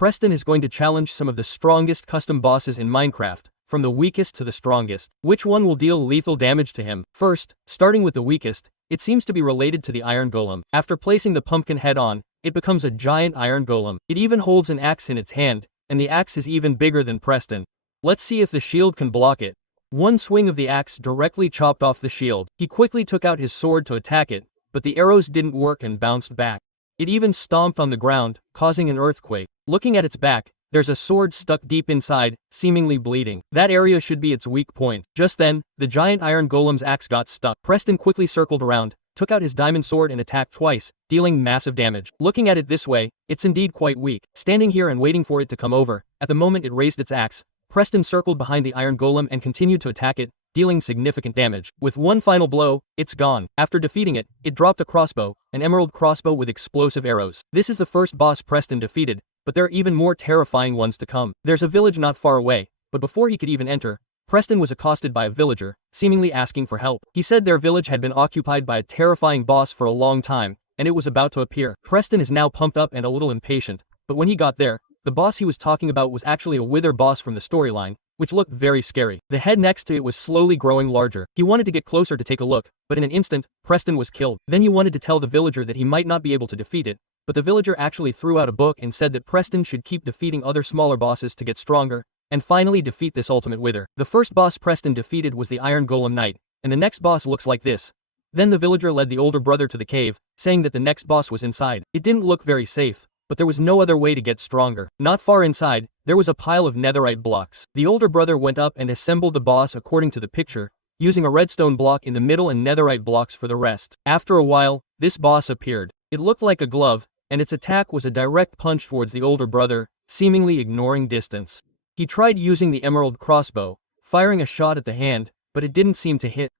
Preston is going to challenge some of the strongest custom bosses in Minecraft, from the weakest to the strongest. Which one will deal lethal damage to him? First, starting with the weakest, it seems to be related to the iron golem. After placing the pumpkin head on, it becomes a giant iron golem. It even holds an axe in its hand, and the axe is even bigger than Preston. Let's see if the shield can block it. One swing of the axe directly chopped off the shield. He quickly took out his sword to attack it, but the arrows didn't work and bounced back. It even stomped on the ground, causing an earthquake. Looking at its back, there's a sword stuck deep inside, seemingly bleeding. That area should be its weak point. Just then, the giant iron golem's axe got stuck. Preston quickly circled around, took out his diamond sword and attacked twice, dealing massive damage. Looking at it this way, it's indeed quite weak. Standing here and waiting for it to come over, at the moment it raised its axe, Preston circled behind the iron golem and continued to attack it, dealing significant damage. With one final blow, it's gone. After defeating it, it dropped a crossbow, an emerald crossbow with explosive arrows. This is the first boss Preston defeated, but there are even more terrifying ones to come. There's a village not far away, but before he could even enter, Preston was accosted by a villager, seemingly asking for help. He said their village had been occupied by a terrifying boss for a long time, and it was about to appear. Preston is now pumped up and a little impatient, but when he got there, the boss he was talking about was actually a wither boss from the storyline, which looked very scary. The head next to it was slowly growing larger. He wanted to get closer to take a look, but in an instant, Preston was killed. Then he wanted to tell the villager that he might not be able to defeat it, but the villager actually threw out a book and said that Preston should keep defeating other smaller bosses to get stronger, and finally defeat this ultimate wither. The first boss Preston defeated was the Iron Golem Knight, and the next boss looks like this. Then the villager led the older brother to the cave, saying that the next boss was inside. It didn't look very safe, but there was no other way to get stronger. Not far inside, there was a pile of netherite blocks. The older brother went up and assembled the boss according to the picture, using a redstone block in the middle and netherite blocks for the rest. After a while, this boss appeared. It looked like a glove, and its attack was a direct punch towards the older brother, seemingly ignoring distance. He tried using the emerald crossbow, firing a shot at the hand, but it didn't seem to hit.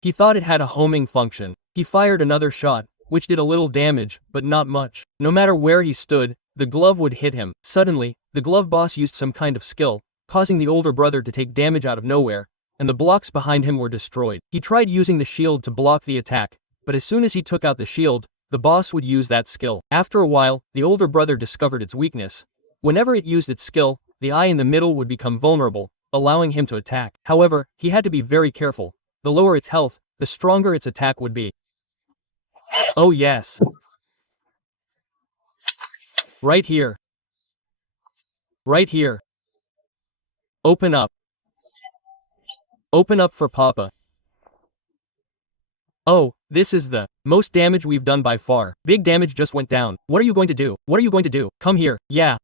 He thought it had a homing function. He fired another shot, which did a little damage, but not much. No matter where he stood, the glove would hit him. Suddenly, the glove boss used some kind of skill, causing the older brother to take damage out of nowhere, and the blocks behind him were destroyed. He tried using the shield to block the attack, but as soon as he took out the shield, the boss would use that skill. After a while, the older brother discovered its weakness. Whenever it used its skill, the eye in the middle would become vulnerable, allowing him to attack. However, he had to be very careful. The lower its health, the stronger its attack would be. Oh yes. Right here. Right here. Open up. Open up for Papa. Oh, this is the most damage we've done by far. Big damage just went down. What are you going to do? What are you going to do? Come here. Yeah,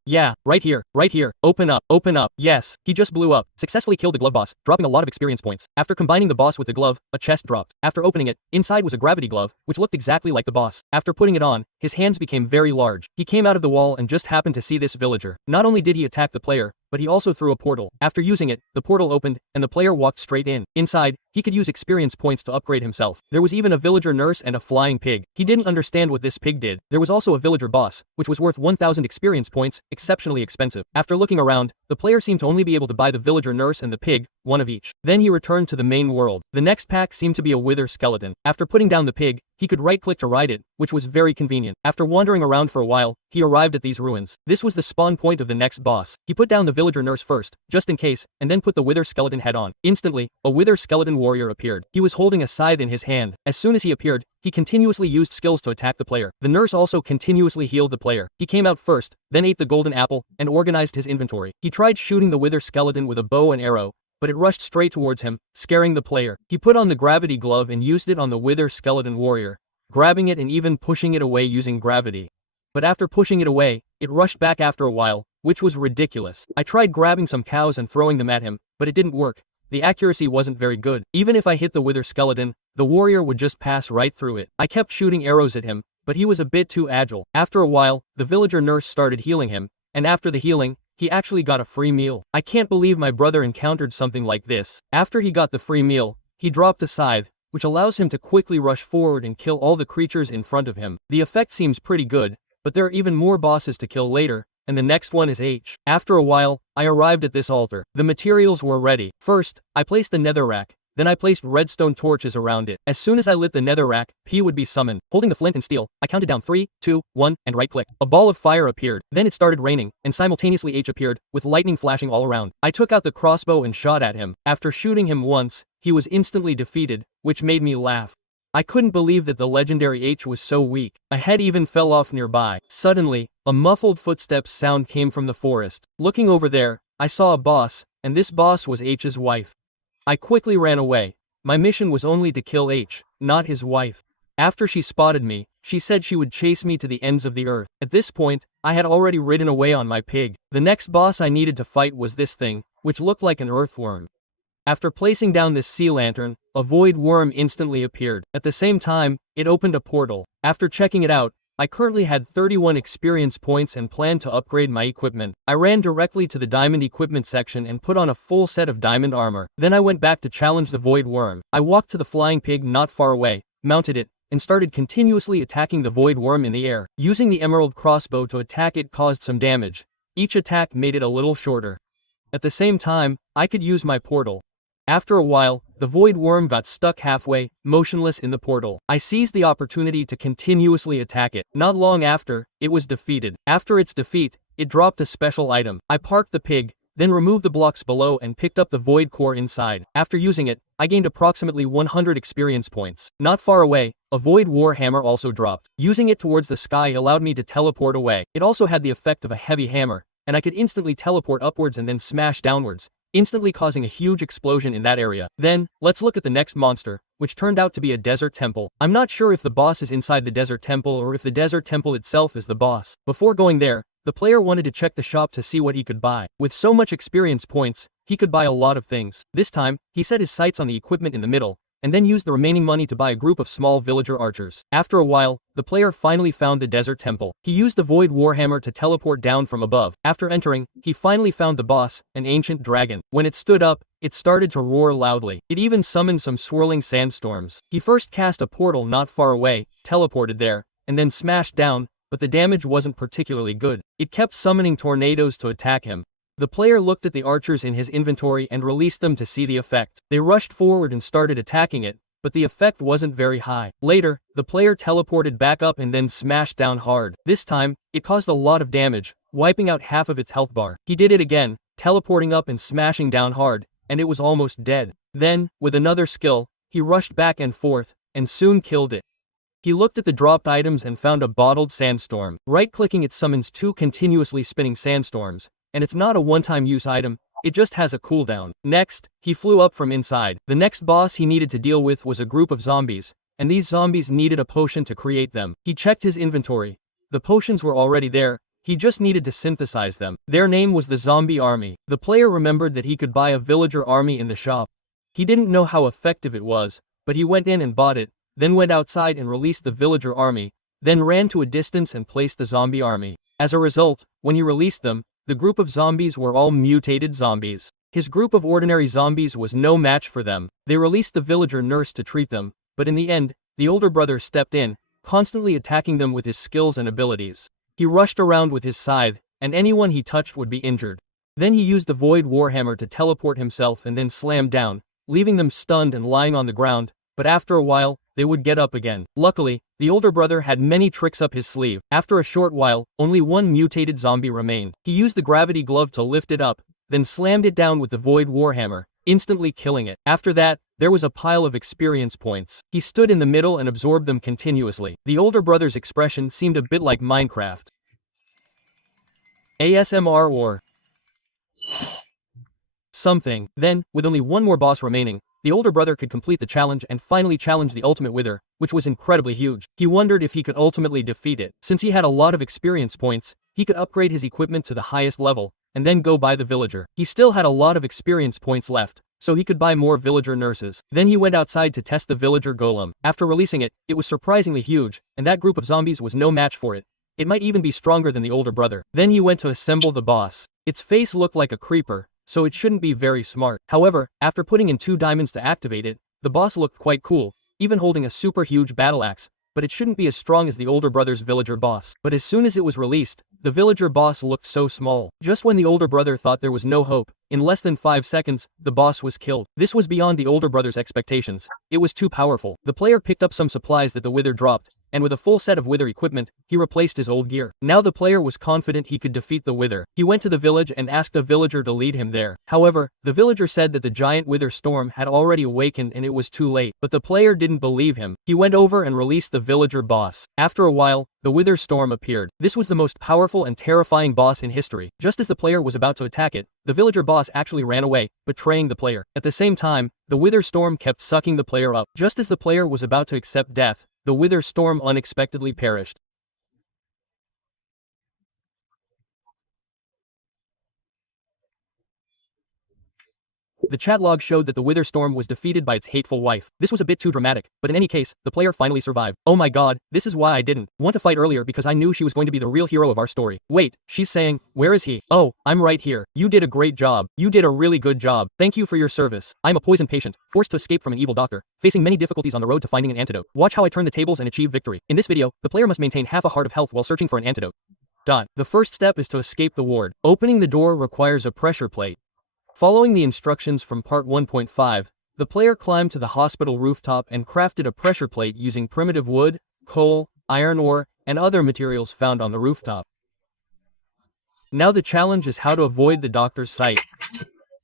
right here, right here. Open up, open up. Yes, he just blew up. Successfully killed the glove boss, dropping a lot of experience points. After combining the boss with the glove, a chest dropped. After opening it, inside was a gravity glove, which looked exactly like the boss. After putting it on, his hands became very large. He came out of the wall and just happened to see this villager. Not only did he attack the player, but he also threw a portal. After using it, the portal opened, and the player walked straight in. Inside, he could use experience points to upgrade himself. There was even a villager nurse and a flying pig. He didn't understand what this pig did. There was also a villager boss, which was worth 1,000 experience points, exceptionally expensive. After looking around, the player seemed to only be able to buy the villager nurse and the pig, one of each. Then he returned to the main world. The next pack seemed to be a wither skeleton. After putting down the pig, he could right-click to ride it, which was very convenient. After wandering around for a while, he arrived at these ruins. This was the spawn point of the next boss. He put down the villager nurse first, just in case, and then put the wither skeleton head on. Instantly, a wither skeleton warrior appeared. He was holding a scythe in his hand. As soon as he appeared, he continuously used skills to attack the player. The nurse also continuously healed the player. He came out first, then ate the golden apple, and organized his inventory. He tried shooting the wither skeleton with a bow and arrow, but it rushed straight towards him, scaring the player. He put on the gravity glove and used it on the wither skeleton warrior, grabbing it and even pushing it away using gravity. But after pushing it away, it rushed back after a while, which was ridiculous. I tried grabbing some cows and throwing them at him, but it didn't work. The accuracy wasn't very good. Even if I hit the wither skeleton, the warrior would just pass right through it. I kept shooting arrows at him, but he was a bit too agile. After a while, the villager nurse started healing him, and after the healing, he actually got a free meal. I can't believe my brother encountered something like this. After he got the free meal, he dropped a scythe, which allows him to quickly rush forward and kill all the creatures in front of him. The effect seems pretty good, but there are even more bosses to kill later, and the next one is H. After a while, I arrived at this altar. The materials were ready. First, I placed the netherrack, Then I placed redstone torches around it. As soon as I lit the netherrack, P would be summoned. Holding the flint and steel, I counted down 3, 2, 1, and right-click. A ball of fire appeared. Then it started raining, and simultaneously H appeared, with lightning flashing all around. I took out the crossbow and shot at him. After shooting him once, he was instantly defeated, which made me laugh. I couldn't believe that the legendary H was so weak. A head even fell off nearby. Suddenly, a muffled footsteps sound came from the forest. Looking over there, I saw a boss, and this boss was H's wife. I quickly ran away. My mission was only to kill H, not his wife. After she spotted me, she said she would chase me to the ends of the earth. At this point, I had already ridden away on my pig. The next boss I needed to fight was this thing, which looked like an earthworm. After placing down this sea lantern, a void worm instantly appeared. At the same time, it opened a portal. After checking it out, I currently had 31 experience points and planned to upgrade my equipment. I ran directly to the diamond equipment section and put on a full set of diamond armor. Then I went back to challenge the void worm. I walked to the flying pig not far away, mounted it, and started continuously attacking the void worm in the air. Using the emerald crossbow to attack it caused some damage. Each attack made it a little shorter. At the same time, I could use my portal. After a while, the void worm got stuck halfway, motionless in the portal. I seized the opportunity to continuously attack it. Not long after, it was defeated. After its defeat, it dropped a special item. I parked the pig, then removed the blocks below and picked up the void core inside. After using it, I gained approximately 100 experience points. Not far away, a void war hammer also dropped. Using it towards the sky allowed me to teleport away. It also had the effect of a heavy hammer, and I could instantly teleport upwards and then smash downwards, instantly causing a huge explosion in that area. Then, let's look at the next monster, which turned out to be a desert temple. I'm not sure if the boss is inside the desert temple or if the desert temple itself is the boss. Before going there, the player wanted to check the shop to see what he could buy. With so much experience points, he could buy a lot of things. This time, he set his sights on the equipment in the middle, and then used the remaining money to buy a group of small villager archers. After a while, the player finally found the desert temple. He used the void warhammer to teleport down from above. After entering, he finally found the boss, an ancient dragon. When it stood up, it started to roar loudly. It even summoned some swirling sandstorms. He first cast a portal not far away, teleported there, and then smashed down, but the damage wasn't particularly good. It kept summoning tornadoes to attack him. The player looked at the archers in his inventory and released them to see the effect. They rushed forward and started attacking it, but the effect wasn't very high. Later, the player teleported back up and then smashed down hard. This time, it caused a lot of damage, wiping out half of its health bar. He did it again, teleporting up and smashing down hard, and it was almost dead. Then, with another skill, he rushed back and forth, and soon killed it. He looked at the dropped items and found a bottled sandstorm. Right-clicking it summons 2 continuously spinning sandstorms, and it's not a one-time use item, it just has a cooldown. Next, he flew up from inside. The next boss he needed to deal with was a group of zombies, and these zombies needed a potion to create them. He checked his inventory. The potions were already there, he just needed to synthesize them. Their name was the Zombie Army. The player remembered that he could buy a villager army in the shop. He didn't know how effective it was, but he went in and bought it, then went outside and released the villager army, then ran to a distance and placed the zombie army. As a result, when he released them, the group of zombies were all mutated zombies. His group of ordinary zombies was no match for them. They released the villager nurse to treat them, but in the end, the older brother stepped in, constantly attacking them with his skills and abilities. He rushed around with his scythe, and anyone he touched would be injured. Then he used the void warhammer to teleport himself and then slammed down, leaving them stunned and lying on the ground, but after a while, they would get up again. Luckily, the older brother had many tricks up his sleeve. After a short while, only one mutated zombie remained. He used the gravity glove to lift it up, then slammed it down with the void warhammer, instantly killing it. After that, there was a pile of experience points. He stood in the middle and absorbed them continuously. The older brother's expression seemed a bit like Minecraft. ASMR or something. Then, with only one more boss remaining, the older brother could complete the challenge and finally challenge the ultimate wither, which was incredibly huge. He wondered if he could ultimately defeat it. Since he had a lot of experience points, he could upgrade his equipment to the highest level, and then go buy the villager. He still had a lot of experience points left, so he could buy more villager nurses. Then he went outside to test the villager golem. After releasing it, it was surprisingly huge, and that group of zombies was no match for it. It might even be stronger than the older brother. Then he went to assemble the boss. Its face looked like a creeper, so it shouldn't be very smart. However, after putting in 2 diamonds to activate it, the boss looked quite cool, even holding a super huge battle axe, but it shouldn't be as strong as the older brother's villager boss. But as soon as it was released, the villager boss looked so small. Just when the older brother thought there was no hope, in less than 5 seconds, the boss was killed. This was beyond the older brother's expectations. It was too powerful. The player picked up some supplies that the wither dropped, and with a full set of wither equipment, he replaced his old gear. Now the player was confident he could defeat the wither. He went to the village and asked a villager to lead him there. However, the villager said that the giant wither storm had already awakened and it was too late. But the player didn't believe him. He went over and released the villager boss. After a while, the wither storm appeared. This was the most powerful and terrifying boss in history. Just as the player was about to attack it, the villager boss actually ran away, betraying the player. At the same time, the wither storm kept sucking the player up. Just as the player was about to accept death, the wither storm unexpectedly perished. The chat log showed that the wither storm was defeated by its hateful wife. This was a bit too dramatic, but in any case, the player finally survived. Oh my god, this is why I didn't want to fight earlier, because I knew she was going to be the real hero of our story. Wait, she's saying, where is he? Oh, I'm right here. You did a great job. You did a really good job. Thank you for your service. I'm a poison patient, forced to escape from an evil doctor, facing many difficulties on the road to finding an antidote. Watch how I turn the tables and achieve victory. In this video, the player must maintain half a heart of health while searching for an antidote. The first step is to escape the ward. Opening the door requires a pressure plate. Following the instructions from part 1.5, the player climbed to the hospital rooftop and crafted a pressure plate using primitive wood, coal, iron ore, and other materials found on the rooftop. Now the challenge is how to avoid the doctor's sight.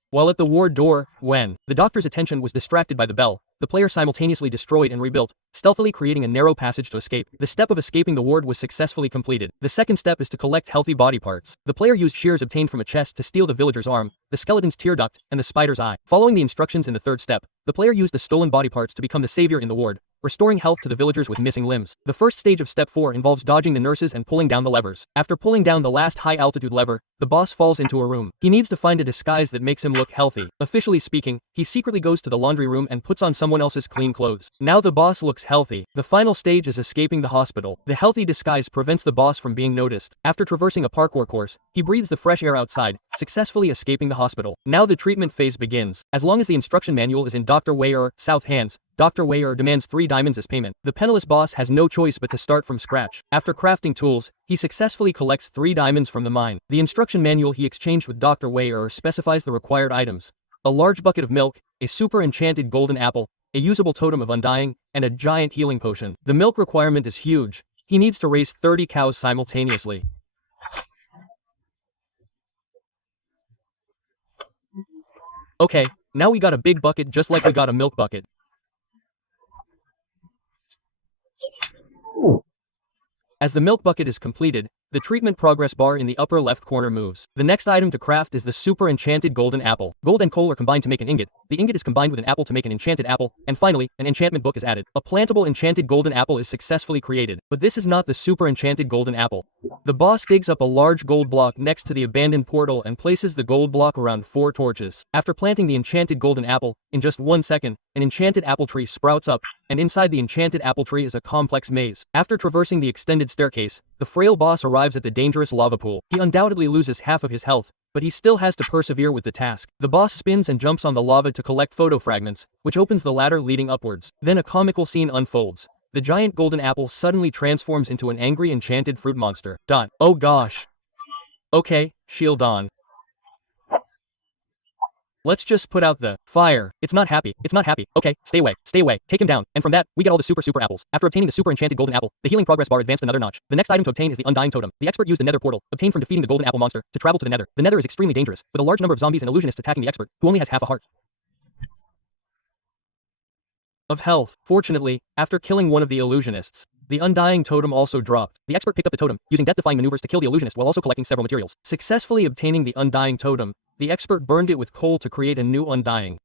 While at the ward door, when the doctor's attention was distracted by the bell, the player simultaneously destroyed and rebuilt, stealthily creating a narrow passage to escape. The step of escaping the ward was successfully completed. The second step is to collect healthy body parts. The player used shears obtained from a chest to steal the villager's arm, the skeleton's tear duct, and the spider's eye. Following the instructions in the third step, the player used the stolen body parts to become the savior in the ward, restoring health to the villagers with missing limbs. The first stage of step 4 involves dodging the nurses and pulling down the levers. After pulling down the last high-altitude lever, the boss falls into a room. He needs to find a disguise that makes him look healthy. Officially speaking, he secretly goes to the laundry room and puts on someone else's clean clothes. Now the boss looks healthy. The final stage is escaping the hospital. The healthy disguise prevents the boss from being noticed. After traversing a parkour course, he breathes the fresh air outside, successfully escaping the hospital. Now the treatment phase begins. As long as the instruction manual is in Dr. Weyer, South hands, Dr. Weyer demands 3 diamonds as payment. The penniless boss has no choice but to start from scratch. After crafting tools, he successfully collects 3 diamonds from the mine. The instruction manual he exchanged with Dr. Weyer specifies the required items: a large bucket of milk, a super enchanted golden apple, a usable totem of undying, and a giant healing potion. The milk requirement is huge. He needs to raise 30 cows simultaneously. Okay, now we got a big bucket just like we got a milk bucket. As the milk bucket is completed, the treatment progress bar in the upper left corner moves. The next item to craft is the super enchanted golden apple. Gold and coal are combined to make an ingot, the ingot is combined with an apple to make an enchanted apple, and finally, an enchantment book is added. A plantable enchanted golden apple is successfully created, but this is not the super enchanted golden apple. The boss digs up a large gold block next to the abandoned portal and places the gold block around 4 torches. After planting the enchanted golden apple, in just 1 second, an enchanted apple tree sprouts up, and inside the enchanted apple tree is a complex maze. After traversing the extended staircase, the frail boss arrives at the dangerous lava pool. He undoubtedly loses half of his health, but he still has to persevere with the task. The boss spins and jumps on the lava to collect photo fragments, which opens the ladder leading upwards. Then a comical scene unfolds. The giant golden apple suddenly transforms into an angry enchanted fruit monster. Oh gosh. Okay, shield on. Let's just put out the fire. It's not happy. It's not happy. Okay, stay away. Stay away. Take him down. And from that, we get all the super apples. After obtaining the super enchanted golden apple, the healing progress bar advanced another notch. The next item to obtain is the undying totem. The expert used the nether portal, obtained from defeating the golden apple monster, to travel to the nether. The nether is extremely dangerous, with a large number of zombies and illusionists attacking the expert, who only has half a heart of health. Fortunately, after killing one of the illusionists, the undying totem also dropped. The expert picked up the totem, using death-defying maneuvers to kill the illusionist while also collecting several materials. Successfully obtaining the undying totem, the expert burned it with coal to create a new undying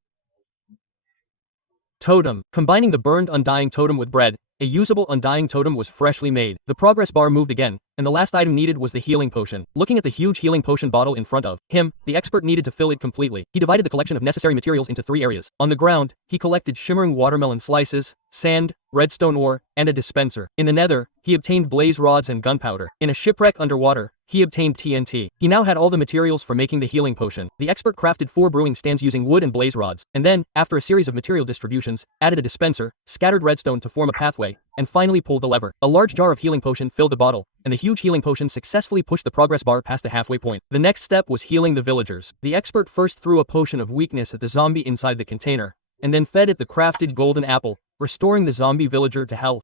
totem. Combining the burned undying totem with bread, a usable undying totem was freshly made. The progress bar moved again, and the last item needed was the healing potion. Looking at the huge healing potion bottle in front of him, the expert needed to fill it completely. He divided the collection of necessary materials into 3 areas. On the ground, he collected shimmering watermelon slices, sand, redstone ore, and a dispenser. In the nether, he obtained blaze rods and gunpowder. In a shipwreck underwater, he obtained TNT. He now had all the materials for making the healing potion. The expert crafted 4 brewing stands using wood and blaze rods, and then, after a series of material distributions, added a dispenser, scattered redstone to form a pathway, and finally pulled the lever. A large jar of healing potion filled the bottle, and the huge healing potion successfully pushed the progress bar past the halfway point. The next step was healing the villagers. The expert first threw a potion of weakness at the zombie inside the container, and then fed it the crafted golden apple, restoring the zombie villager to health.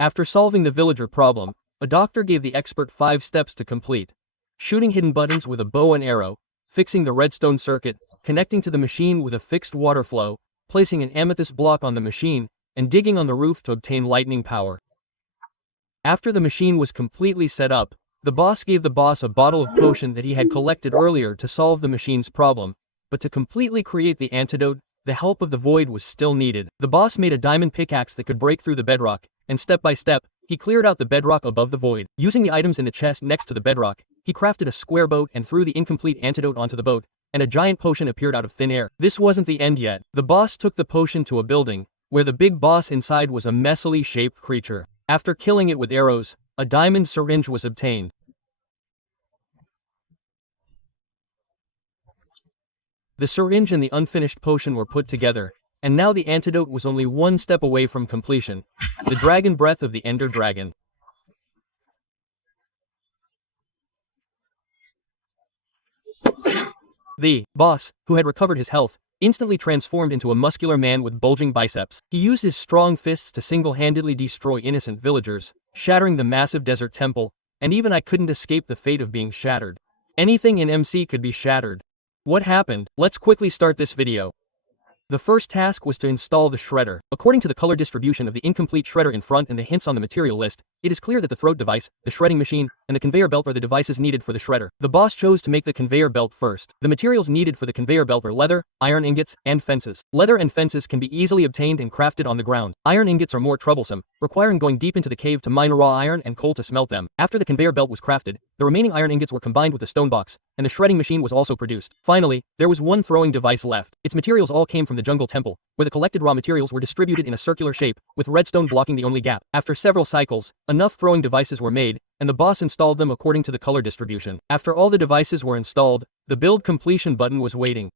After solving the villager problem, a doctor gave the expert 5 steps to complete: shooting hidden buttons with a bow and arrow, fixing the redstone circuit, connecting to the machine with a fixed water flow, placing an amethyst block on the machine, and digging on the roof to obtain lightning power. After the machine was completely set up, the boss gave the boss a bottle of potion that he had collected earlier to solve the machine's problem, but to completely create the antidote, the help of the void was still needed. The boss made a diamond pickaxe that could break through the bedrock, and step by step, he cleared out the bedrock above the void. Using the items in the chest next to the bedrock, he crafted a square boat and threw the incomplete antidote onto the boat, and a giant potion appeared out of thin air. This wasn't the end yet. The boss took the potion to a building, where the big boss inside was a messily shaped creature. After killing it with arrows, a diamond syringe was obtained. The syringe and the unfinished potion were put together, and now the antidote was only 1 step away from completion: the dragon breath of the Ender Dragon. The boss, who had recovered his health, instantly transformed into a muscular man with bulging biceps. He used his strong fists to single-handedly destroy innocent villagers, shattering the massive desert temple, and even I couldn't escape the fate of being shattered. Anything in MC could be shattered. What happened? Let's quickly start this video. The first task was to install the shredder. According to the color distribution of the incomplete shredder in front and the hints on the material list, it is clear that the throat device, the shredding machine, and the conveyor belt are the devices needed for the shredder. The boss chose to make the conveyor belt first. The materials needed for the conveyor belt are leather, iron ingots, and fences. Leather and fences can be easily obtained and crafted on the ground. Iron ingots are more troublesome, requiring going deep into the cave to mine raw iron and coal to smelt them. After the conveyor belt was crafted, the remaining iron ingots were combined with the stone box, and the shredding machine was also produced. Finally, there was one throwing device left. Its materials all came from the jungle temple, where the collected raw materials were distributed in a circular shape, with redstone blocking the only gap. After several cycles, enough throwing devices were made, and the boss installed them according to the color distribution. After all the devices were installed, the build completion button was waiting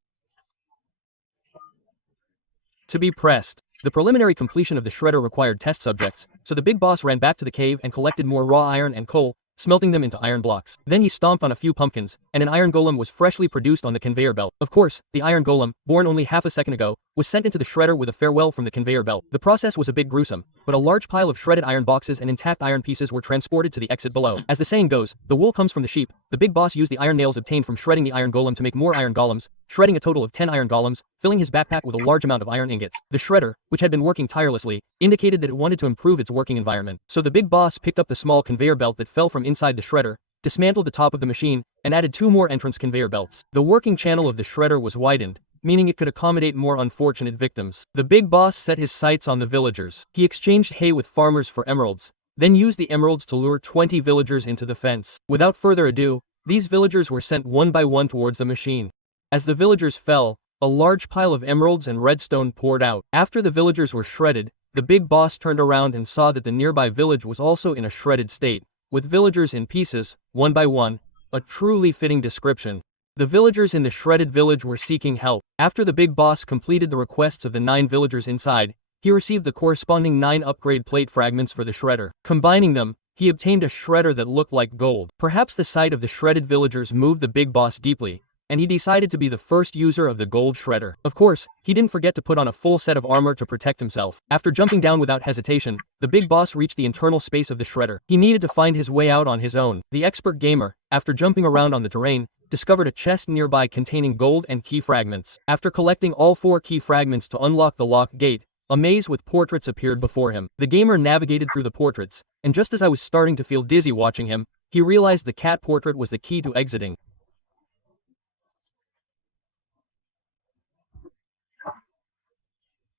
to be pressed. The preliminary completion of the shredder required test subjects, so the big boss ran back to the cave and collected more raw iron and coal, smelting them into iron blocks. Then he stomped on a few pumpkins, and an iron golem was freshly produced on the conveyor belt. Of course, the iron golem, born only half a second ago, was sent into the shredder with a farewell from the conveyor belt. The process was a bit gruesome, but a large pile of shredded iron boxes and intact iron pieces were transported to the exit below. As the saying goes, the wool comes from the sheep. The big boss used the iron nails obtained from shredding the iron golem to make more iron golems, shredding a total of 10 iron golems, filling his backpack with a large amount of iron ingots. The shredder, which had been working tirelessly, indicated that it wanted to improve its working environment. So the big boss picked up the small conveyor belt that fell from inside the shredder, dismantled the top of the machine, and added 2 more entrance conveyor belts. The working channel of the shredder was widened, meaning it could accommodate more unfortunate victims. The big boss set his sights on the villagers. He exchanged hay with farmers for emeralds, then used the emeralds to lure 20 villagers into the fence. Without further ado, these villagers were sent one by one towards the machine. As the villagers fell, a large pile of emeralds and redstone poured out. After the villagers were shredded, the big boss turned around and saw that the nearby village was also in a shredded state, with villagers in pieces, one by one, a truly fitting description. The villagers in the shredded village were seeking help. After the big boss completed the requests of the 9 villagers inside, he received the corresponding 9 upgrade plate fragments for the shredder. Combining them, he obtained a shredder that looked like gold. Perhaps the sight of the shredded villagers moved the big boss deeply, and he decided to be the first user of the gold shredder. Of course, he didn't forget to put on a full set of armor to protect himself. After jumping down without hesitation, the big boss reached the internal space of the shredder. He needed to find his way out on his own. The expert gamer, after jumping around on the terrain, discovered a chest nearby containing gold and key fragments. After collecting all 4 key fragments to unlock the locked gate, a maze with portraits appeared before him. The gamer navigated through the portraits, and just as I was starting to feel dizzy watching him, he realized the cat portrait was the key to exiting.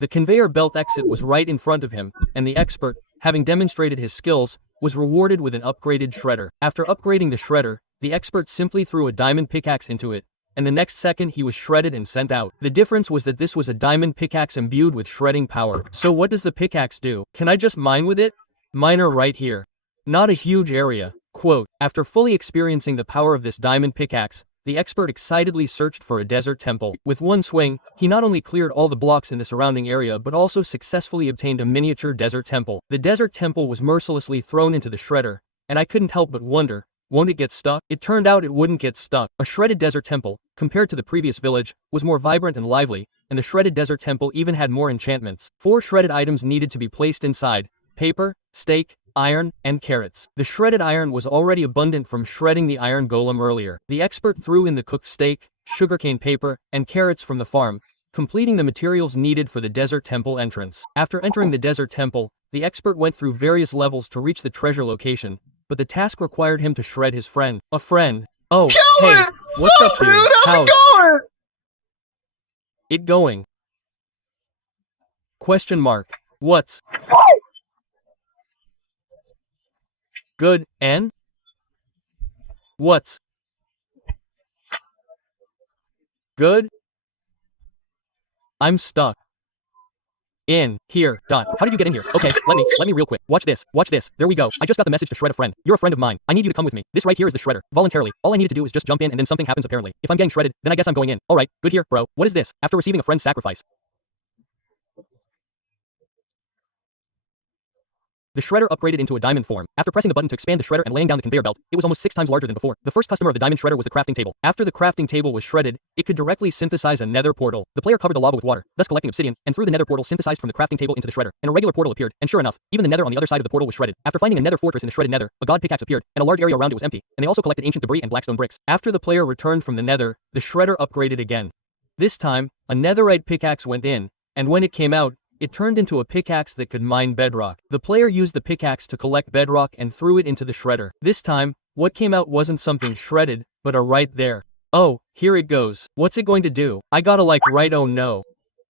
The conveyor belt exit was right in front of him, and the expert, having demonstrated his skills, was rewarded with an upgraded shredder. After upgrading the shredder, the expert simply threw a diamond pickaxe into it, and the next second he was shredded and sent out. The difference was that this was a diamond pickaxe imbued with shredding power. So what does the pickaxe do? Can I just mine with it? Miner right here. Not a huge area. Quote, after fully experiencing the power of this diamond pickaxe, the expert excitedly searched for a desert temple. With one swing, he not only cleared all the blocks in the surrounding area but also successfully obtained a miniature desert temple. The desert temple was mercilessly thrown into the shredder, and I couldn't help but wonder, won't it get stuck? It turned out it wouldn't get stuck. A shredded desert temple, compared to the previous village, was more vibrant and lively, and the shredded desert temple even had more enchantments. 4 shredded items needed to be placed inside: paper, steak, iron, and carrots. The shredded iron was already abundant from shredding the iron golem earlier. The expert threw in the cooked steak, sugarcane paper, and carrots from the farm, completing the materials needed for the desert temple entrance. After entering the desert temple, the expert went through various levels to reach the treasure location, but the task required him to shred his friend. A friend. Oh, hey, what's up, dude? How's it going? Question mark. What's good, and what's good? I'm stuck in here. How did you get in here? Okay, let me real quick. Watch this. There we go. I just got the message to shred a friend. You're a friend of mine. I need you to come with me. This right here is the shredder. Voluntarily. All I needed to do is just jump in and then something happens apparently. If I'm getting shredded, then I guess I'm going in. Alright, good here, bro. What is this? After receiving a friend's sacrifice, the shredder upgraded into a diamond form. After pressing the button to expand the shredder and laying down the conveyor belt, it was almost 6 times larger than before. The first customer of the diamond shredder was the crafting table. After the crafting table was shredded, it could directly synthesize a nether portal. The player covered the lava with water, thus collecting obsidian, and through the nether portal synthesized from the crafting table into the shredder, and a regular portal appeared, and sure enough, even the nether on the other side of the portal was shredded. After finding a nether fortress in the shredded nether, a god pickaxe appeared, and a large area around it was empty, and they also collected ancient debris and blackstone bricks. After the player returned from the nether, the shredder upgraded again. This time, a netherite pickaxe went in, and when it came out, it turned into a pickaxe that could mine bedrock. The player used the pickaxe to collect bedrock and threw it into the shredder. This time, what came out wasn't something shredded, but a right there. Oh, here it goes. What's it going to do? I gotta right, oh no.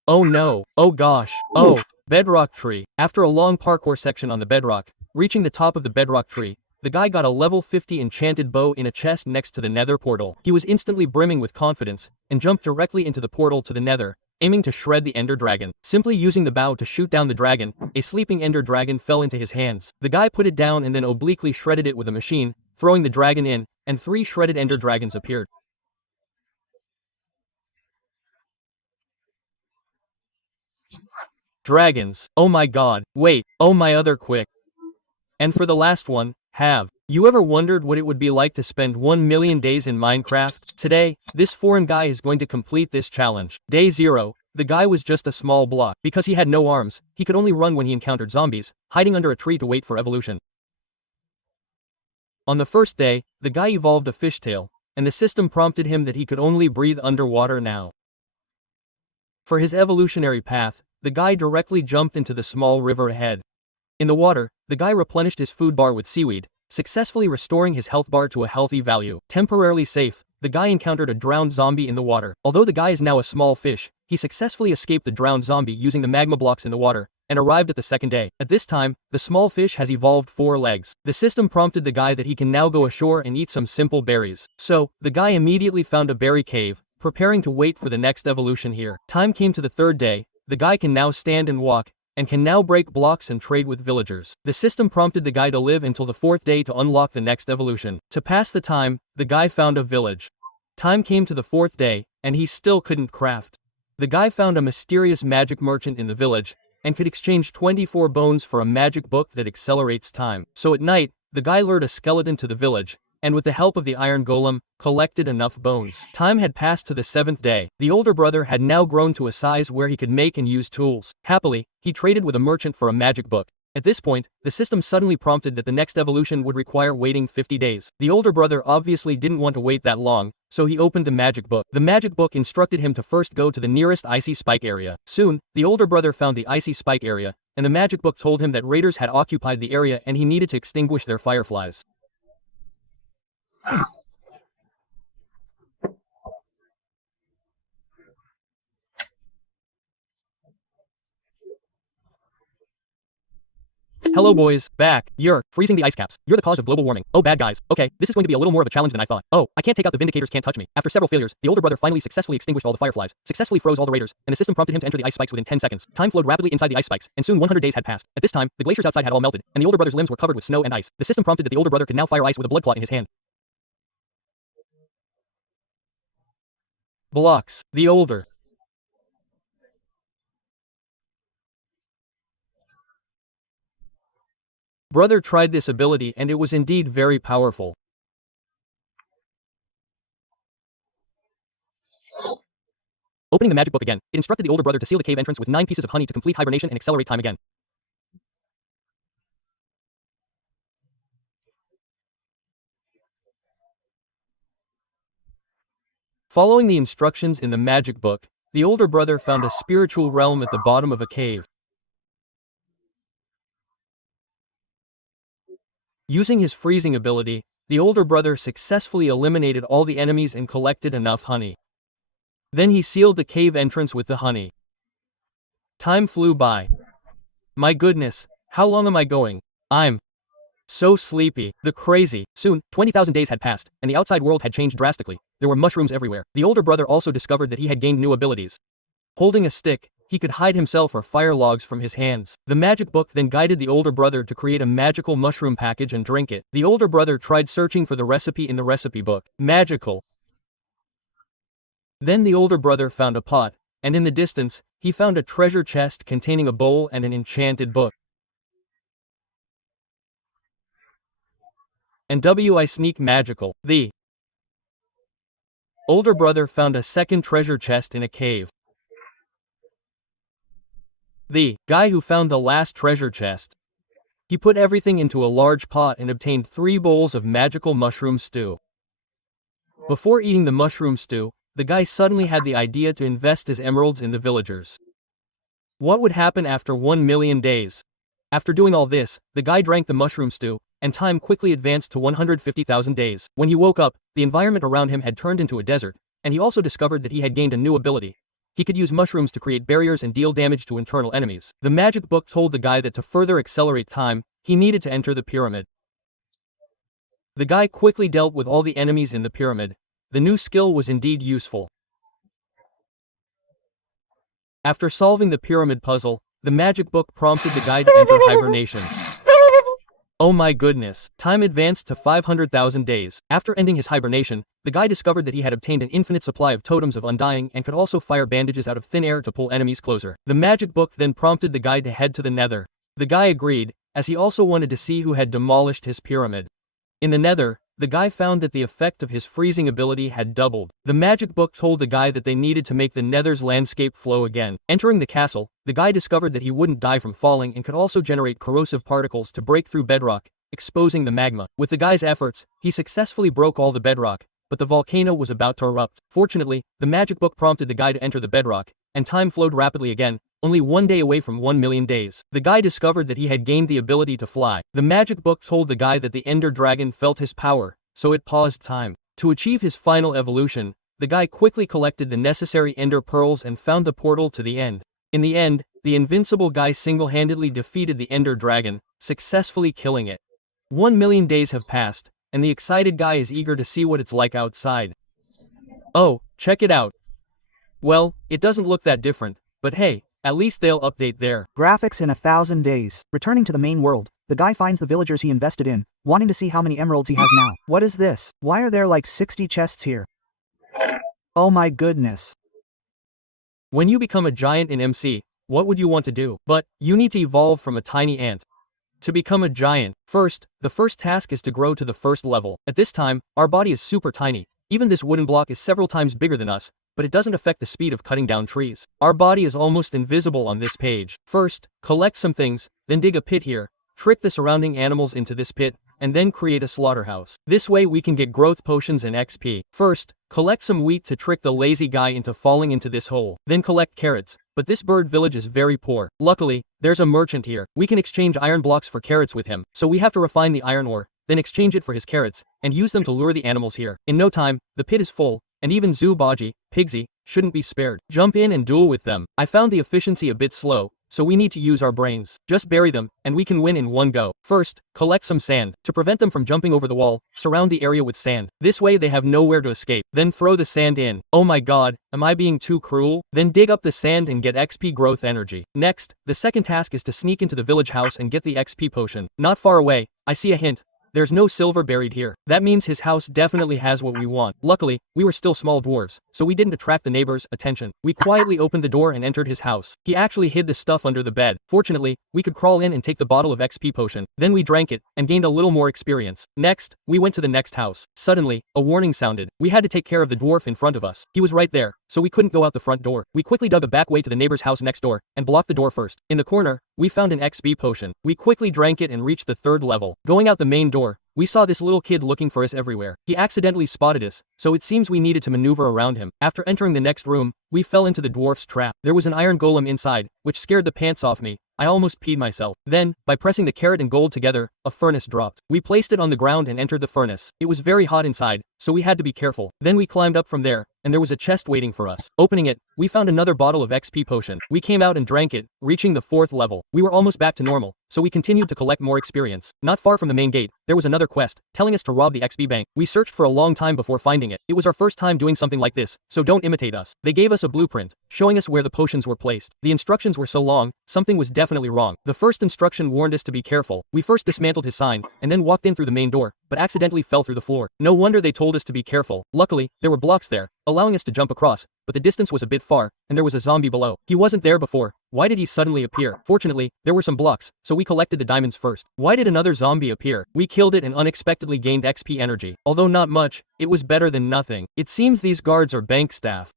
Oh no. Oh gosh. Oh, bedrock tree. After a long parkour section on the bedrock, reaching the top of the bedrock tree, the guy got a level 50 enchanted bow in a chest next to the nether portal. He was instantly brimming with confidence, and jumped directly into the portal to the nether, aiming to shred the ender dragon. Simply using the bow to shoot down the dragon, a sleeping ender dragon fell into his hands. The guy put it down and then obliquely shredded it with a machine, throwing the dragon in, and 3 shredded ender dragons appeared. Dragons. Oh my god. Wait. Oh my other quick. And for the last one, have you ever wondered what it would be like to spend 1 million days in Minecraft? Today, this foreign guy is going to complete this challenge. Day 0, the guy was just a small block. Because he had no arms, he could only run when he encountered zombies, hiding under a tree to wait for evolution. On the first day, the guy evolved a fishtail, and the system prompted him that he could only breathe underwater now. For his evolutionary path, the guy directly jumped into the small river ahead. In the water, the guy replenished his food bar with seaweed, successfully restoring his health bar to a healthy value. Temporarily safe, the guy encountered a drowned zombie in the water. Although the guy is now a small fish, he successfully escaped the drowned zombie using the magma blocks in the water, and arrived at the second day. At this time, the small fish has evolved 4 legs. The system prompted the guy that he can now go ashore and eat some simple berries. So, the guy immediately found a berry cave, preparing to wait for the next evolution here. Time came to the 3rd day, the guy can now stand and walk, and can now break blocks and trade with villagers. The system prompted the guy to live until the 4th day to unlock the next evolution. To pass the time, the guy found a village. Time came to the 4th day, and he still couldn't craft. The guy found a mysterious magic merchant in the village, and could exchange 24 bones for a magic book that accelerates time. So at night, the guy lured a skeleton to the village, and with the help of the iron golem, collected enough bones. Time had passed to the 7th day. The older brother had now grown to a size where he could make and use tools. Happily, he traded with a merchant for a magic book. At this point, the system suddenly prompted that the next evolution would require waiting 50 days. The older brother obviously didn't want to wait that long, so he opened the magic book. The magic book instructed him to first go to the nearest icy spike area. Soon, the older brother found the icy spike area, and the magic book told him that raiders had occupied the area and he needed to extinguish their fireflies. Hello boys, back. You're freezing the ice caps. You're the cause of global warming. Oh bad guys. Okay, this is going to be a little more of a challenge than I thought. Oh, I can't take out the Vindicators can't touch me. After several failures, the older brother finally successfully extinguished all the fireflies, successfully froze all the raiders, and the system prompted him to enter the ice spikes within 10 seconds. Time flowed rapidly inside the ice spikes, and soon 100 days had passed. At this time, the glaciers outside had all melted, and the older brother's limbs were covered with snow and ice. The system prompted that the older brother could now fire ice with a blood clot in his hand. Blocks. The older brother tried this ability and it was indeed very powerful. Opening the magic book again, it instructed the older brother to seal the cave entrance with 9 pieces of honey to complete hibernation and accelerate time again. Following the instructions in the magic book, the older brother found a spiritual realm at the bottom of a cave. Using his freezing ability, the older brother successfully eliminated all the enemies and collected enough honey. Then he sealed the cave entrance with the honey. Time flew by. My goodness, how long am I going? I'm so sleepy. The crazy. Soon, 20,000 days had passed, and the outside world had changed drastically. There were mushrooms everywhere. The older brother also discovered that he had gained new abilities. Holding a stick, he could hide himself or fire logs from his hands. The magic book then guided the older brother to create a magical mushroom package and drink it. The older brother tried searching for the recipe in the recipe book. Magical. Then the older brother found a pot, and in the distance, he found a treasure chest containing a bowl and an enchanted book. And I sneak magical. The older brother found a second treasure chest in a cave. The guy who found the last treasure chest. He put everything into a large pot and obtained 3 bowls of magical mushroom stew. Before eating the mushroom stew, the guy suddenly had the idea to invest his emeralds in the villagers. What would happen after 1 million days? After doing all this, the guy drank the mushroom stew, and time quickly advanced to 150,000 days. When he woke up, the environment around him had turned into a desert, and he also discovered that he had gained a new ability. He could use mushrooms to create barriers and deal damage to internal enemies. The magic book told the guy that to further accelerate time, he needed to enter the pyramid. The guy quickly dealt with all the enemies in the pyramid. The new skill was indeed useful. After solving the pyramid puzzle, the magic book prompted the guy to enter hibernation. Oh my goodness, time advanced to 500,000 days. After ending his hibernation, the guy discovered that he had obtained an infinite supply of totems of undying and could also fire bandages out of thin air to pull enemies closer. The magic book then prompted the guy to head to the nether. The guy agreed, as he also wanted to see who had demolished his pyramid. In the nether, the guy found that the effect of his freezing ability had doubled. The magic book told the guy that they needed to make the nether's landscape flow again. Entering the castle, the guy discovered that he wouldn't die from falling and could also generate corrosive particles to break through bedrock, exposing the magma. With the guy's efforts, he successfully broke all the bedrock, but the volcano was about to erupt. Fortunately, the magic book prompted the guy to enter the bedrock, and time flowed rapidly again, only 1 day away from 1 million days. The guy discovered that he had gained the ability to fly. The magic book told the guy that the Ender Dragon felt his power, so it paused time. To achieve his final evolution, the guy quickly collected the necessary Ender Pearls and found the portal to the end. In the end, the invincible guy single-handedly defeated the Ender Dragon, successfully killing it. 1 million days have passed, and the excited guy is eager to see what it's like outside. Oh, check it out. Well, it doesn't look that different, but hey, at least they'll update their graphics in 1,000 days. Returning to the main world, the guy finds the villagers he invested in, wanting to see how many emeralds he has now. What is this? Why are there like 60 chests here? Oh my goodness. When you become a giant in MC, what would you want to do? But you need to evolve from a tiny ant to become a giant. First, the first task is to grow to the first level. At this time, our body is super tiny. Even this wooden block is several times bigger than us, but it doesn't affect the speed of cutting down trees. Our body is almost invisible on this page. First, collect some things, then dig a pit here, trick the surrounding animals into this pit, and then create a slaughterhouse. This way we can get growth potions and XP. First, collect some wheat to trick the lazy guy into falling into this hole. Then collect carrots, but this bird village is very poor. Luckily, there's a merchant here. We can exchange iron blocks for carrots with him, so we have to refine the iron ore, then exchange it for his carrots, and use them to lure the animals here. In no time, the pit is full, and even Zubaji, Pigsy, shouldn't be spared. Jump in and duel with them. I found the efficiency a bit slow, so we need to use our brains. Just bury them, and we can win in one go. First, collect some sand. To prevent them from jumping over the wall, surround the area with sand. This way they have nowhere to escape. Then throw the sand in. Oh my god, am I being too cruel? Then dig up the sand and get XP growth energy. Next, the second task is to sneak into the village house and get the XP potion. Not far away, I see a hint. There's no silver buried here. That means his house definitely has what we want. Luckily, we were still small dwarves, so we didn't attract the neighbors' attention. We quietly opened the door and entered his house. He actually hid the stuff under the bed. Fortunately, we could crawl in and take the bottle of XP potion. Then we drank it, and gained a little more experience. Next, we went to the next house. Suddenly, a warning sounded. We had to take care of the dwarf in front of us. He was right there, so we couldn't go out the front door. We quickly dug a back way to the neighbor's house next door, and blocked the door first. In the corner, we found an XP potion. We quickly drank it and reached the third level. Going out the main door, we saw this little kid looking for us everywhere. He accidentally spotted us, so it seems we needed to maneuver around him. After entering the next room, we fell into the dwarf's trap. There was an iron golem inside, which scared the pants off me. I almost peed myself. Then, by pressing the carrot and gold together, a furnace dropped. We placed it on the ground and entered the furnace. It was very hot inside, so we had to be careful. Then we climbed up from there, and there was a chest waiting for us. Opening it, we found another bottle of XP potion. We came out and drank it, reaching the 4th level. We were almost back to normal, so we continued to collect more experience. Not far from the main gate, there was another quest, telling us to rob the XP bank. We searched for a long time before finding it. It was our first time doing something like this, so don't imitate us. They gave us a blueprint, showing us where the potions were placed. The instructions were so long, something was definitely wrong. The first instruction warned us to be careful. We first dismantled his sign, and then walked in through the main door, but accidentally fell through the floor. No wonder they told us to be careful. Luckily, there were blocks there, allowing us to jump across, but the distance was a bit far, and there was a zombie below. He wasn't there before. Why did he suddenly appear? Fortunately, there were some blocks, so we collected the diamonds first. Why did another zombie appear? We killed it and unexpectedly gained XP energy. Although not much, it was better than nothing. It seems these guards are bank staff.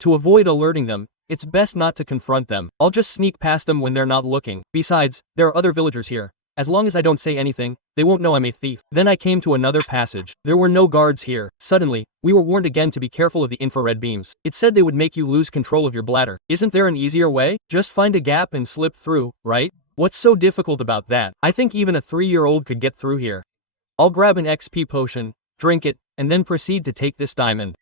To avoid alerting them, it's best not to confront them. I'll just sneak past them when they're not looking. Besides, there are other villagers here. As long as I don't say anything, they won't know I'm a thief. Then I came to another passage. There were no guards here. Suddenly, we were warned again to be careful of the infrared beams. It said they would make you lose control of your bladder. Isn't there an easier way? Just find a gap and slip through, right? What's so difficult about that? I think even a 3-year-old could get through here. I'll grab an XP potion, drink it, and then proceed to take this diamond.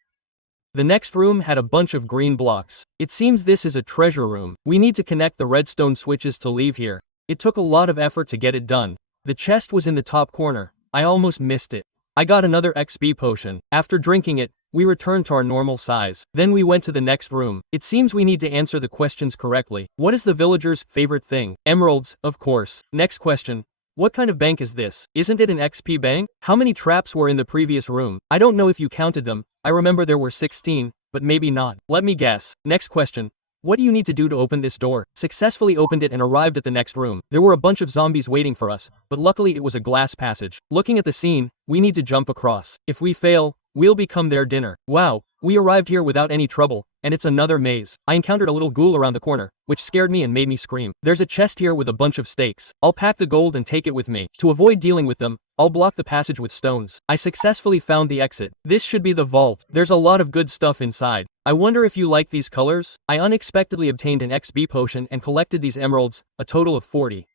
The next room had a bunch of green blocks. It seems this is a treasure room. We need to connect the redstone switches to leave here. It took a lot of effort to get it done. The chest was in the top corner. I almost missed it. I got another XP potion. After drinking it, we returned to our normal size. Then we went to the next room. It seems we need to answer the questions correctly. What is the villager's favorite thing? Emeralds, of course. Next question. What kind of bank is this? Isn't it an XP bank? How many traps were in the previous room? I don't know if you counted them. I remember there were 16, but maybe not. Let me guess. Next question. What do you need to do to open this door? Successfully opened it and arrived at the next room. There were a bunch of zombies waiting for us, but luckily it was a glass passage. Looking at the scene, we need to jump across. If we fail, we'll become their dinner. Wow, we arrived here without any trouble, and it's another maze. I encountered a little ghoul around the corner, which scared me and made me scream. There's a chest here with a bunch of stakes. I'll pack the gold and take it with me. To avoid dealing with them, I'll block the passage with stones. I successfully found the exit. This should be the vault. There's a lot of good stuff inside. I wonder if you like these colors? I unexpectedly obtained an XP potion and collected these emeralds, a total of 40.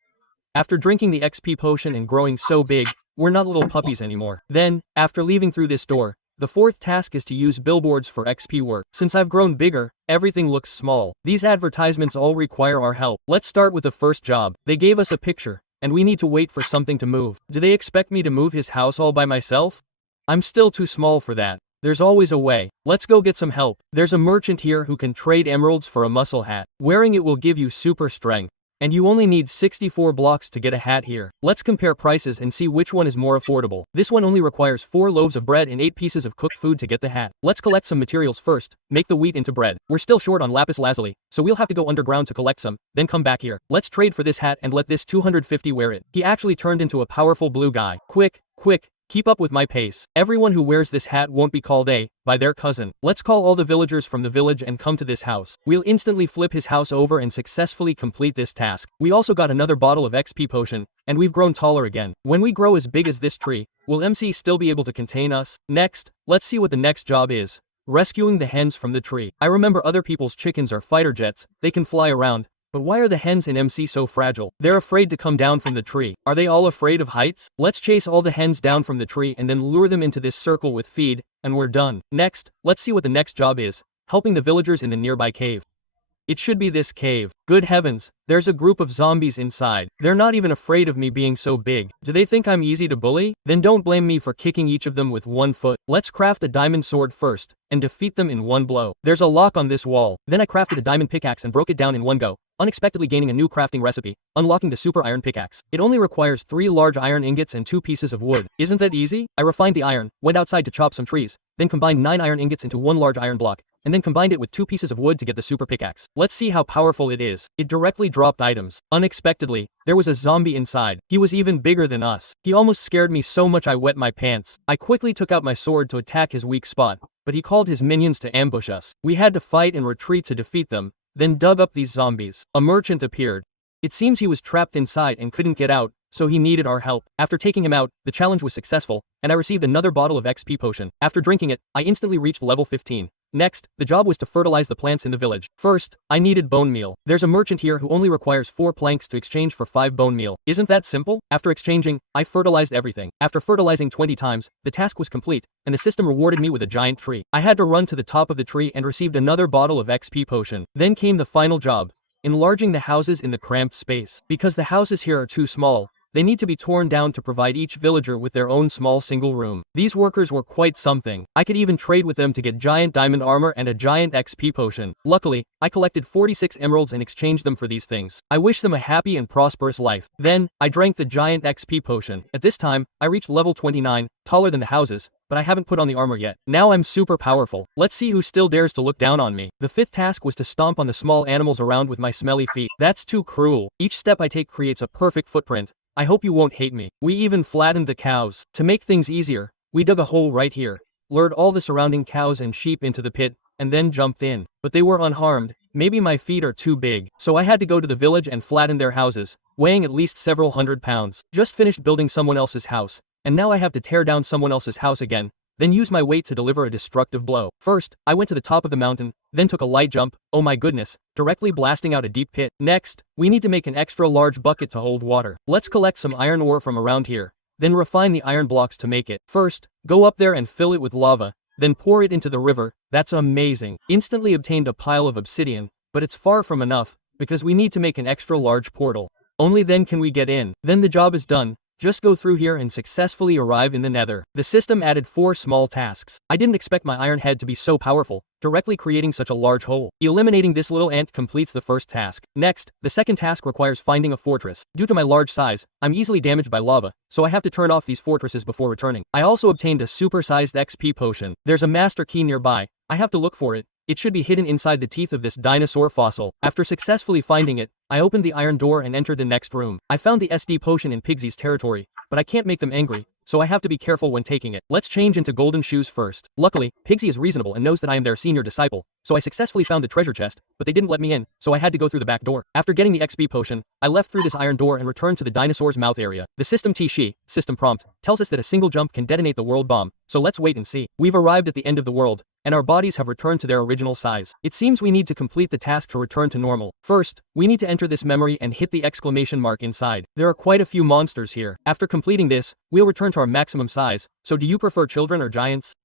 After drinking the XP potion and growing so big, we're not little puppies anymore. Then, after leaving through this door, the 4th task is to use billboards for XP work. Since I've grown bigger, everything looks small. These advertisements all require our help. Let's start with the first job. They gave us a picture, and we need to wait for something to move. Do they expect me to move his house all by myself? I'm still too small for that. There's always a way. Let's go get some help. There's a merchant here who can trade emeralds for a muscle hat. Wearing it will give you super strength. And you only need 64 blocks to get a hat here. Let's compare prices and see which one is more affordable. This one only requires 4 loaves of bread and 8 pieces of cooked food to get the hat. Let's collect some materials first. Make the wheat into bread. We're still short on lapis lazuli, so we'll have to go underground to collect some, then come back here. Let's trade for this hat and let this 250 wear it. He actually turned into a powerful blue guy. Quick, quick. Keep up with my pace. Everyone who wears this hat won't be called by their cousin. Let's call all the villagers from the village and come to this house. We'll instantly flip his house over and successfully complete this task. We also got another bottle of XP potion, and we've grown taller again. When we grow as big as this tree, will MC still be able to contain us? Next, let's see what the next job is. Rescuing the hens from the tree. I remember other people's chickens are fighter jets. They can fly around. But why are the hens in MC so fragile? They're afraid to come down from the tree. Are they all afraid of heights? Let's chase all the hens down from the tree and then lure them into this circle with feed, and we're done. Next, let's see what the next job is. Helping the villagers in the nearby cave. It should be this cave. Good heavens, there's a group of zombies inside. They're not even afraid of me being so big. Do they think I'm easy to bully? Then don't blame me for kicking each of them with one foot. Let's craft a diamond sword first, and defeat them in one blow. There's a lock on this wall. Then I crafted a diamond pickaxe and broke it down in one go, unexpectedly gaining a new crafting recipe, unlocking the super iron pickaxe. It only requires 3 large iron ingots and 2 pieces of wood. Isn't that easy? I refined the iron, went outside to chop some trees, then combined 9 iron ingots into 1 large iron block, and then combined it with 2 pieces of wood to get the super pickaxe. Let's see how powerful it is. It directly dropped items. Unexpectedly, there was a zombie inside. He was even bigger than us. He almost scared me so much I wet my pants. I quickly took out my sword to attack his weak spot, but he called his minions to ambush us. We had to fight and retreat to defeat them, then dug up these zombies. A merchant appeared. It seems he was trapped inside and couldn't get out, so he needed our help. After taking him out, the challenge was successful, and I received another bottle of XP potion. After drinking it, I instantly reached level 15. Next, the job was to fertilize the plants in the village. First, I needed bone meal. There's a merchant here who only requires 4 planks to exchange for 5 bone meal. Isn't that simple? After exchanging, I fertilized everything. After fertilizing 20 times, the task was complete, and the system rewarded me with a giant tree. I had to run to the top of the tree and received another bottle of XP potion. Then came the final job, enlarging the houses in the cramped space. Because the houses here are too small, they need to be torn down to provide each villager with their own small single room. These workers were quite something. I could even trade with them to get giant diamond armor and a giant XP potion. Luckily, I collected 46 emeralds and exchanged them for these things. I wish them a happy and prosperous life. Then, I drank the giant XP potion. At this time, I reached level 29, taller than the houses, but I haven't put on the armor yet. Now I'm super powerful. Let's see who still dares to look down on me. The 5th task was to stomp on the small animals around with my smelly feet. That's too cruel. Each step I take creates a perfect footprint. I hope you won't hate me. We even flattened the cows. To make things easier, we dug a hole right here, lured all the surrounding cows and sheep into the pit, and then jumped in. But they were unharmed. Maybe my feet are too big, so I had to go to the village and flatten their houses, weighing at least several hundred pounds. Just finished building someone else's house, and now I have to tear down someone else's house again, then use my weight to deliver a destructive blow. First, I went to the top of the mountain, then took a light jump, oh my goodness, directly blasting out a deep pit. Next, we need to make an extra large bucket to hold water. Let's collect some iron ore from around here, then refine the iron blocks to make it. First, go up there and fill it with lava, then pour it into the river. That's amazing. Instantly obtained a pile of obsidian, but it's far from enough, because we need to make an extra large portal. Only then can we get in. Then the job is done. Just go through here and successfully arrive in the nether. The system added 4 small tasks. I didn't expect my iron head to be so powerful, directly creating such a large hole. Eliminating this little ant completes the first task. Next, the second task requires finding a fortress. Due to my large size, I'm easily damaged by lava, so I have to turn off these fortresses before returning. I also obtained a super-sized XP potion. There's a master key nearby. I have to look for it. It should be hidden inside the teeth of this dinosaur fossil. After successfully finding it, I opened the iron door and entered the next room. I found the SD potion in Pigsy's territory, but I can't make them angry, so I have to be careful when taking it. Let's change into golden shoes first. Luckily, Pigsy is reasonable and knows that I am their senior disciple, so I successfully found the treasure chest, but they didn't let me in, so I had to go through the back door. After getting the XP potion, I left through this iron door and returned to the dinosaur's mouth area. The system T-She, system prompt, tells us that a single jump can detonate the world bomb, so let's wait and see. We've arrived at the end of the world, and our bodies have returned to their original size. It seems we need to complete the task to return to normal. First, we need to enter this memory and hit the exclamation mark inside. There are quite a few monsters here. After completing this, we'll return to our maximum size. So do you prefer children or giants?